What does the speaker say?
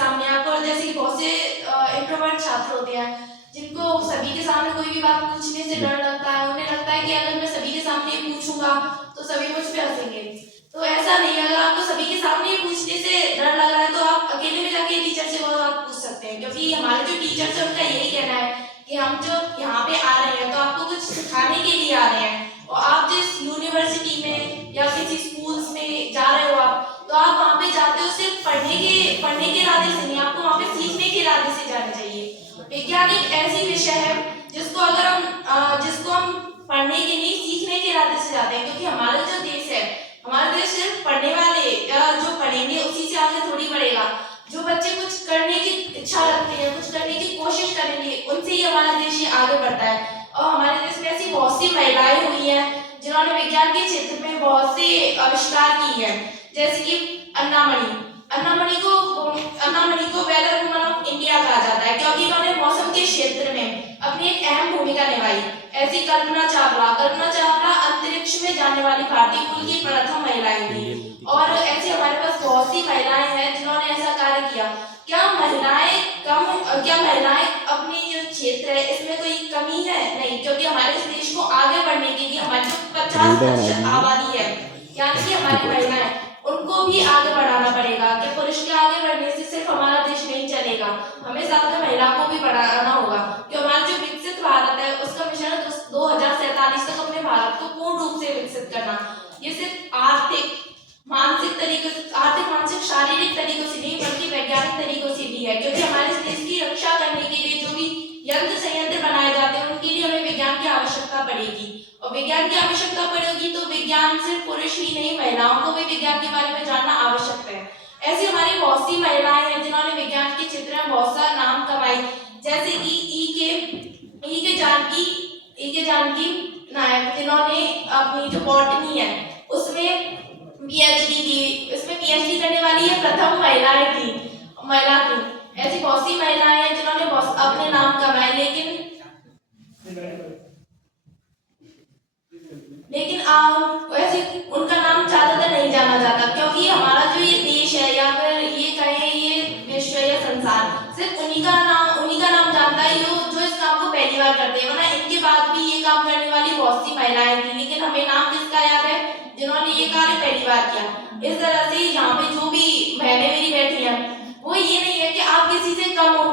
सामने आपको, और जैसे कि बहुत से इंट्रोवर्ट छात्र होते हैं जिनको सभी के सामने कोई भी बात पूछने से डर लगता है, उन्हें लगता है कि अगर मैं सभी के सामने पूछूंगा तो सभी मुझ पे हंसेंगे। तो ऐसा नहीं है, अगर आपको सभी के सामने पूछने से डर लग रहा है तो आप अकेले में जाके टीचर से वो आप पूछ सकते हैं, क्योंकि हमारे जो टीचर्स हैं उनका यही कहना है कि हम जो यहाँ पे आ रहे हैं तो आपको कुछ सिखाने के लिए आ रहे हैं, और आप जिस यूनिवर्सिटी में या किसी स्कूल्स में जा रहे हो आप, तो आप वहाँ पे जाते हो सिर्फ पढ़ने के इरादे से नहीं, आपको वहाँ पे सीखने के इरादे से जाना चाहिए। विज्ञान एक ऐसी विषय है जिसको हम पढ़ने के लिए सीखने के इरादे से जाते हैं, क्योंकि हमारा जो देश है, हमारा देश सिर्फ पढ़ने वाले जो पढ़ेंगे उसी से आगे थोड़ी बढ़ेगा। जो बच्चे कुछ करने की इच्छा रखते हैं, कुछ करने की कोशिश करेंगे, उनसे ही हमारा देश आगे बढ़ता है। और हमारे देश में ऐसी बहुत सी महिलाएं हुई हैं जिन्होंने विज्ञान के क्षेत्र में बहुत से आविष्कार किए हैं, जैसे कि अन्ना मणि को वेदर वुमन ऑफ इंडिया कहा जाता है, क्योंकि उन्होंने मौसम के क्षेत्र में अपनी एक अहम भूमिका निभाई। ऐसी कल्पना चावला अंतरिक्ष में जाने वाली भारतीय कुल की प्रथम महिलाएं थी, और ऐसी हमारे पास बहुत सी महिलाएं हैं जिन्होंने ऐसा कार्य किया। क्या महिलाएं अपनी जो क्षेत्र है इसमें कोई कमी है? नहीं, क्योंकि हमारे इस देश को आगे बढ़ने के लिए हमारी जो 50% आबादी है, यानी कि हमारी महिलाएं, उनको भी आगे बढ़ाना पड़ेगा। कि पुरुष के आगे बढ़ने से सिर्फ हमारा देश नहीं चलेगा, हमें साथ में महिला को भी बढ़ाना होगा। कि हमारा जो विकसित भारत है उसका मिशन है 2047 तक अपने भारत को पूर्ण रूप से विकसित करना। ये सिर्फ आर्थिक मानसिक शारीरिक तरीकों से नहीं, बल्कि वैज्ञानिक तरीकों से भी है, क्योंकि हमारे देश की रक्षा करने के लिए जो भी यंत्र संयंत्र बनाए जाते हैं उनके लिए हमें विज्ञान की आवश्यकता पड़ेगी, और विज्ञान की आवश्यकता पड़ेगी तो विज्ञान सिर्फ पुरुष ही नहीं, महिलाओं को भी विज्ञान के बारे में जानना आवश्यक है। ऐसी हमारी बहुत सी महिलाएं हैं जिन्होंने विज्ञान के क्षेत्र में बहुत सा नाम कमाई, जैसे कि ई के जानकी नायक, जिन्होंने अपनी जो बॉटनी है उसमें पीएचडी की, इसमें पीएचडी करने वाली ये प्रथम महिला थी। ऐसी बहुत सी महिलाएं हैं जिन्होंने अपने नाम कमाए, लेकिन वैसे उनका नाम ज्यादातर नहीं जाना जाता, क्योंकि हमारा जो ये देश है या फिर ये कहें ये विश्व या संसार सिर्फ उन्हीं का नाम जानता है जो इस काम को पहली बार करते हैं, वरना इनके बाद भी ये काम करने वाली बहुत सी महिलाएं थी, लेकिन हमें नाम किसका याद है? जिन्होंने ये कार्य पहली बार किया। इस तरह से यहाँ पे जो भी बहनें मेरी बैठी हैं, वो ये नहीं है कि आप किसी से कम हो